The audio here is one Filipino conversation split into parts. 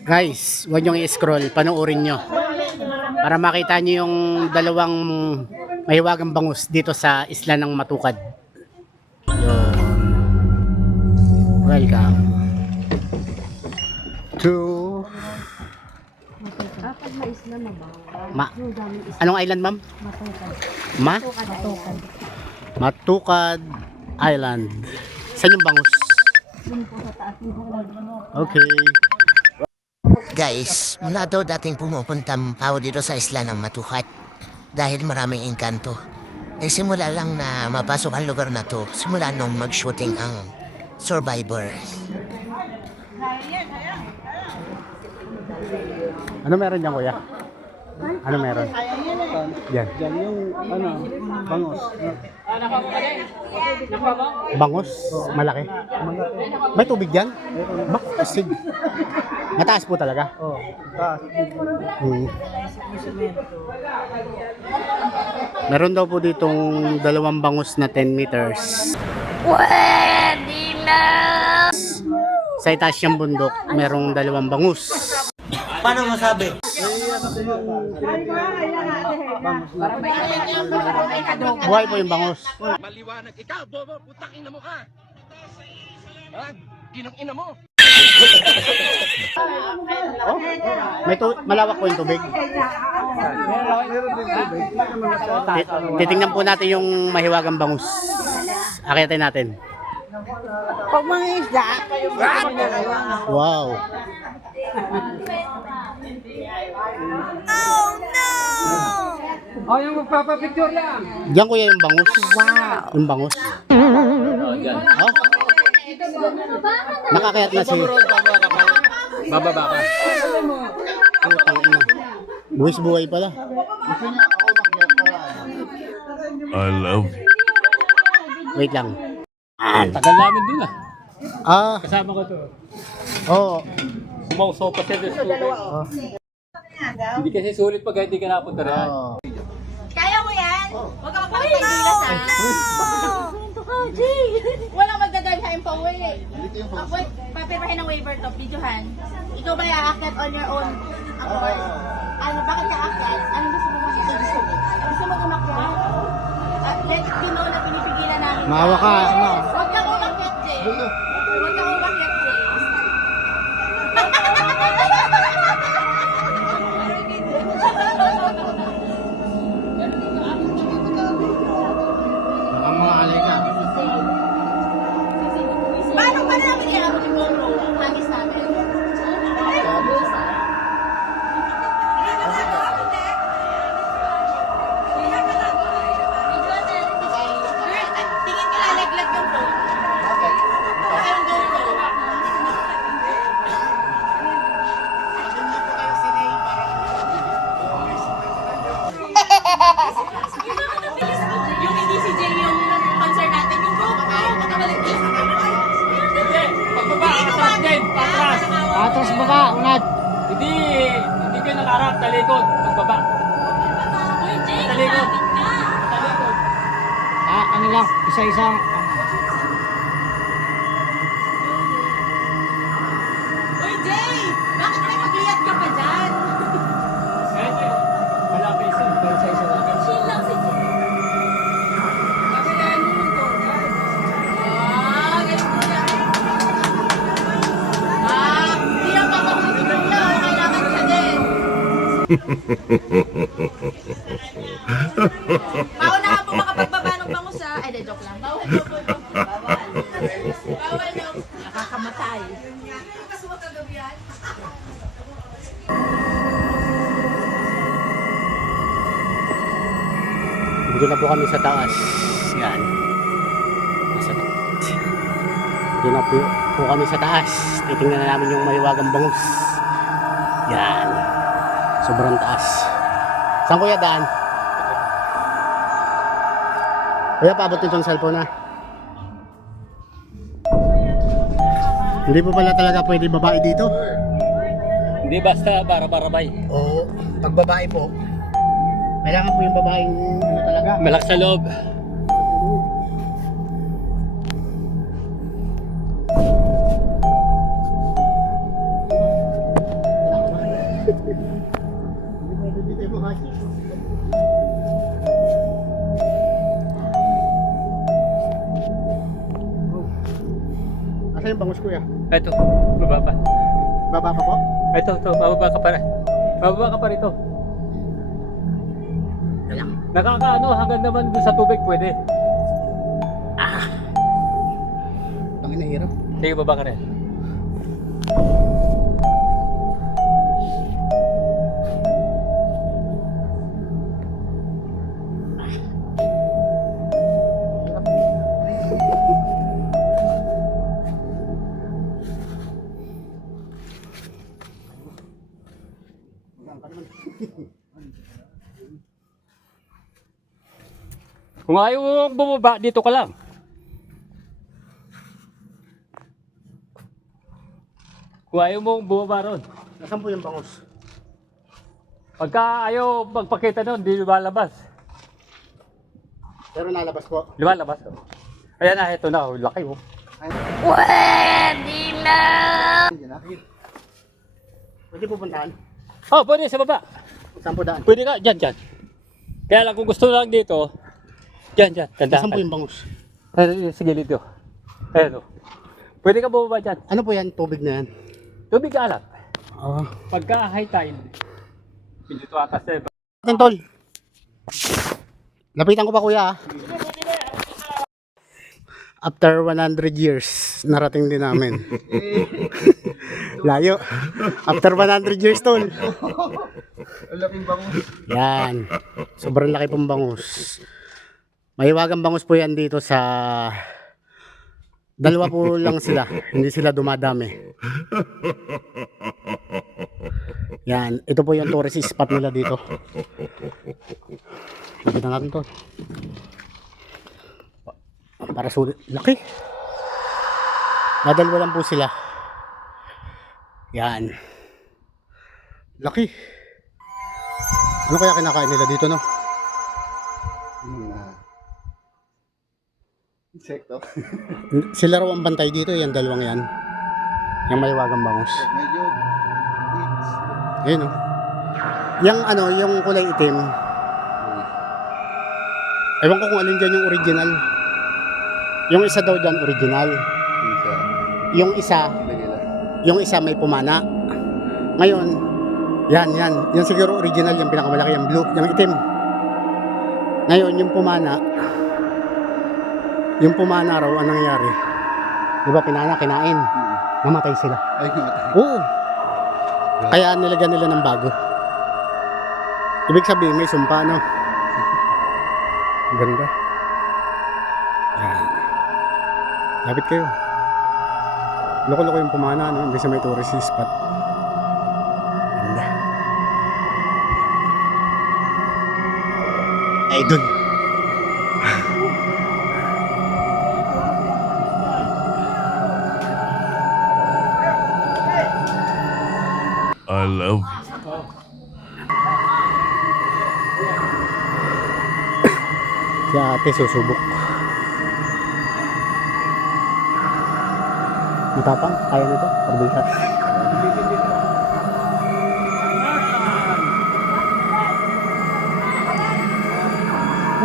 Guys, huwag niyong i-scroll, panoorin nyo. Para makita nyo yung dalawang mahiwagang bangus dito sa isla ng Matukad. Yun. Welcome to anong island, ma'am? Matukad Island. Saan yung bangus? Okay. Guys, mula daw dating pumupuntang tao dito sa isla ng Matukad dahil maraming engkanto. Eh simula lang na mapasok ang lugar na to, simula nung mag-shooting ang Survivor. Ano meron dyan, kuya? Ano meron? Yan. Yan yung bangus. Bangus? Malaki? May tubig dyan? Bakasig. Mataas po talaga? Oh, taas. Meron daw po ditong dalawang bangus na 10 meters. Sa itaas yung bundok, merong dalawang bangus. Paano masabi? Buhay po yung bangus. Maliwanag ikaw, bobo, putang ina mo ka. Ha? Ginong ina mo. Oh, malawak po yung tubig. Titingnan po natin yung mahiwagang bangus. Akitin natin. Pag mga isda, Wow. Oh, yung magpapapicture lang. Diyan kuya yung bangus. Wow. Yung bangus. Oh. Nakakayat na si. Bababa ka. Putang ina. Buwis buhay pala. I love you. Wait lang. Tagal namin din ah. Ah, Kasama ko to. oo. Sumausaw pa siya sa Hindi kasi sulit pag hindi ka napunta rin. Oh. kaya mo yan? Huwag ka magpakita ng gilas, ha? Walang magdadrive sa info, wait. Papirahin ng waiver to, videohan. Ikaw ba i-aakit on your own accord? Ano, bakit ka aakit? Anong gusto mo makikita? Gusto mo umakyat? Let you know na pinipigilan namin. Maawa ka, ano? Huwag kang umakyat, Jay. Huwag kang umakyat, Jay. Baka mga alay ka. Paano pa namin i-ano yung GoPro? Ang hagis namin. Tingin ka lalaglag yung phone. Ang GoPro. Yung hindi si Jay yung concert natin, yung GoPro, makabalik din. Pagbaba, atras din. Atras. Atras baba, unad. Hindi kayo nakarap. Talikod. Pagbaba. Uy, Jay, Talikod. kapit ka! Talikod. Ano lang, isa-isa. Uy, Jay! Bakit may magliyad ka pa dyan? Malapit sa isa lang. Chill lang si Jay. Kakayanin mo ito. Ganun ko yan. Hindi lang papakutin mo lang. Kailangan ka din. Mauna ka po makapagbaba ng bangus, ha? Ay, joke lang. Bawal daw po. Bawal. Bawal daw. Nakakamatay. Dito na po kami sa taas. Yan. Nasa Dito na po kami sa taas. Titingnan na namin yung mahiwagang bangus. Yan. Sobrang taas. Saan kuya daan? Kuya, paabot nitong cellphone na. Hindi po pala talaga pwede babae dito. Hindi basta para-barabay. Oo. Pag babae po, kailangan po yung babaeng ano talaga. Malakas sa loob. yung bangus kuya? Ito, baba pa. Baba pa po? Ito, bababa ka pa rin. Bababa ka pa rito. Nakakaano, hanggang naman doon sa tubig pwede. Tangin na hirap. Sige, baba ka rin. Kung ayaw mong bumaba, dito ka lang. Kung ayaw mong bumaba ron. Nasaan po yung bangus? Pagka ayaw magpakita nun, di lumalabas. Pero nalabas po. Lumalabas. Oh. Ayan na, ito na. Oh, laki oh. Pwede pupuntahan? Oh, pwede sa baba. Saan po daan? Pwede ka, dyan. Kaya lang kung gusto lang dito, dyan. Tanda. Nasaan po yung bangus? Sa gilid yun. Ayan oh. Pwede ka bumaba dyan. Ano po yan? Tubig na yan? Tubig ka alam. Ah. Pagka high tide, hindi ito atas na yun. Atin tol. Lapitan ko pa kuya ah. After 100 years, narating din namin. Layo. After 100 years tol. Yan. Sobrang laki pong bangus. Mahiwagang bangus po yan dito sa... Dalawa po lang sila. Hindi sila dumadami. Yan. Ito po yung tourist spot nila dito. Lapitan natin to. Para sulit. Laki. Nadalwa lang po sila. Yan. Laki. Ano kaya kinakain nila dito, no? Insekto. Sila raw ang bantay dito, yan dalawang yan. Yung mahiwagang bangus. Medyo weeds. Ayun, no? Yung ano, yung kulay itim. Ewan ko kung alin dyan yung original. Yung isa daw dyan original. Isa. Yung isa, Vanilla. yung isa may pumana. Ngayon, yan. Yung siguro original, yung pinakamalaki, yung blue, yung itim. Ngayon, yung pumana raw, anong nangyari? Di ba pinana, kinain. Namatay sila. Ay, namatay. Oo. Kaya nilagyan nila ng bago. Ibig sabihin, may sumpa, no? Ganda. Yan. Lapit kayo. Loko-loko yung pumana, no? Hindi sa may tourist spot. Ganda. Ay, dun. I love you. Si ate susubok. Matapang, kaya nito, probinsya.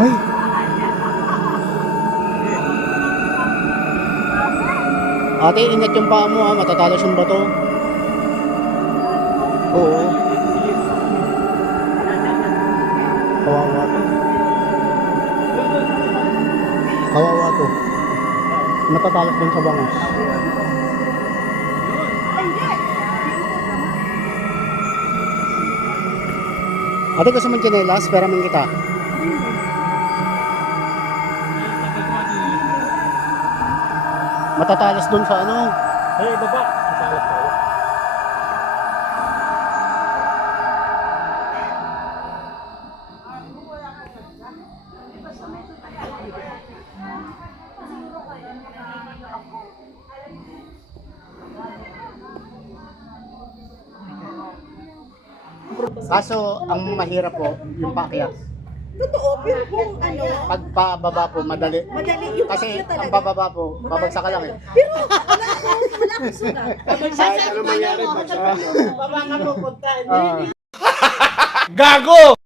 Ay! Ate, ingat yung paa mo ha, matatalas yung bato. Oo. Kawawa to. Kawawa to. Matatalas dun sa bangus. Ate, gusto mong tsinelas? Peramin kita. Matatalas dun sa ano. Hey, baba. Masalas tayo. Kaso, ang mahirap po, yung paakyat. Totoo, pero kung ano, Pag pababa po, madali. madali yung Kasi paakyat talaga. ang bababa po, babagsak ka lang eh. Pero wala akong sugat. Kahit ano mangyari, bagsak ka. Baba nga pupunta. Gago!